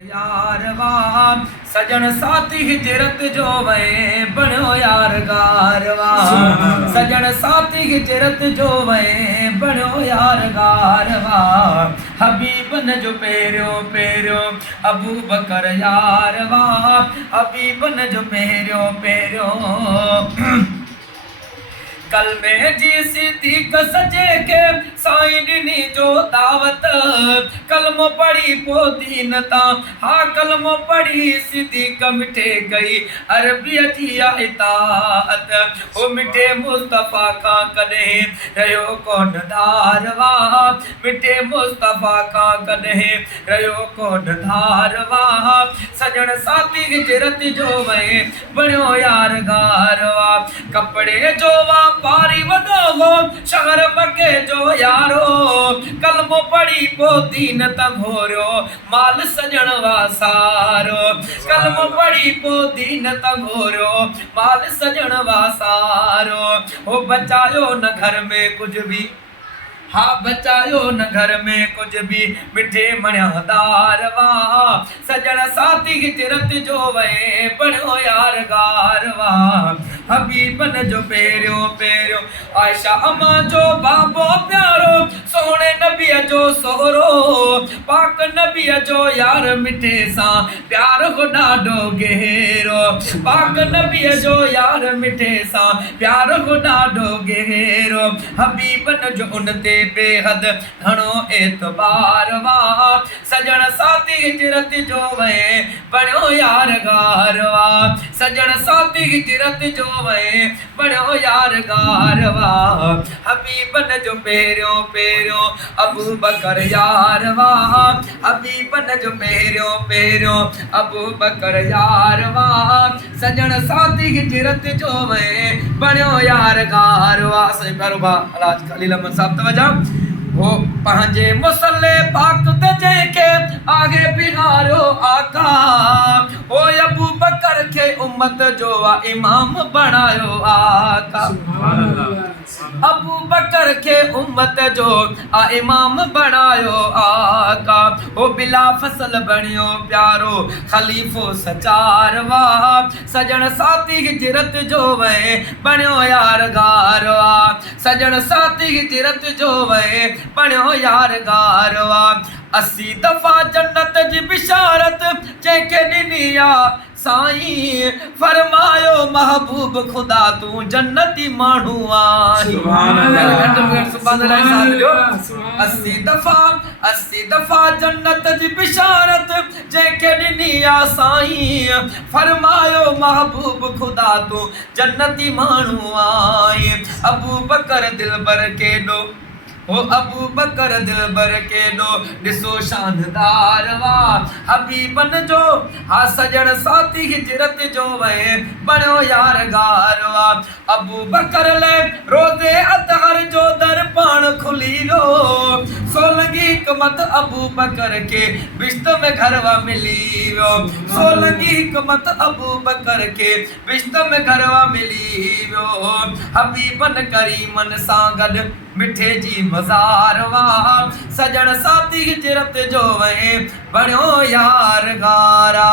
यार वाह सजन साथी हिजरत जो वे बनो यार गारवा सजन साथी हिजरत जो वे बनो यार गारवा हबीबन जो पेरियो पेरियो अबू बकर यार वाह हबीबन जो पेरियो पेरियो कल में जी सिद्दीक सजे के साईं ॾिनी जो दावत कलमो पढ़ी पो दीनता हा कलमो पढ़ी सिद्दीक मिठे गई अरबीअ जी इताअत ओ मिठे मुस्तफ़ा खां कॾहिं रहियो कोन धारवा मिठे मुस्तफ़ा खां कॾहिं रहियो कोन धारवा सजण साथी हिजरत जो वे बणियो यार गारवा कपड़े जो पारी वॾो हो शहर मके जो यारो कलमो पढ़ी पो दीन त घोरियो माल सजण वासारो कलमो पढ़ी पो दीन त घोरियो माल सजण वासारो हो बचायो न घर में कुछ भी हा बचायो न घर में कुछ भी मिठे मणियादारवा सजन साथी हिजरत जो वे बणियो यार गारवा हबीबन जो पेरियो पेरियो आयशा अम्मा जो बाबो प्यारो सोने नबीअ जो सोहरो पाक नबीअ जो यार मिठे सां प्यार को ॾाढो गहरो पाक नबीअ जो यार मिठे सां प्यार को ॾाढो गहरो हबीबन जो उन ते बेहद घणो एतबार वाह सजण साथी हिजरत जो वे बणियो यार गारवा सजण साथी हिजरत जो वे बणियो यार गारवा हबीबन जो पेरियो पेरियो अबू बकर यार वाह हबीबन जो पेरियो पेरियो अबू बकर यार वाह सजण साथी हिजरत जो वे बणियो यार गारवा से बरबा अलाज खलील अहमद साहब तवजा वो पंहिंजे मुसल्ले पाक ते जंहिंखे आगे बिहारियो आका ओ अबू बकर खे उम्मत जो इमाम बणायो आका अबू बकर खे उम्मत जो इमाम बणायो आका ओ बिला फसल बणियो प्यारो खलीफो सचार वाह सजण साथी हिजरत जो वे बणियो यार गारवा सजण साथी हिजरत जो वे बणियो यार गारवा 80 दफ़ा जन्नत जी बिशारत जंहिंखे ॾिनी आहे साईं फरमायो महबूब खुदा तू जन्नती माण्हू आहे सुभान अल्लाह 80 दफ़ा जन्नत जी बिशारत जंहिंखे ॾिनी आहे साईं फरमायो महबूब खुदा तू जन्नती माण्हू आहे अबू बकर दिलबर केॾो ओ अबू बकर दिलबर केॾो ॾिसो शानदार वाह हबीबन जो हा सजण साथी हिजरत जो वे बणियो यार गारवा अबू बकर ले रोज़े अतहर जो दर पाण खुली वियो सोलंगी हिकमत अबू बकर के बिश्त में घरवा मिली वियो सोलंगी हिकमत अबू बकर के बिश्त में घरवा मिली वियो हबीबन करीमन सां गॾु मिठे जी मज़ार वाह सजण साथी हिजरत जो वे बणियो यार गारा।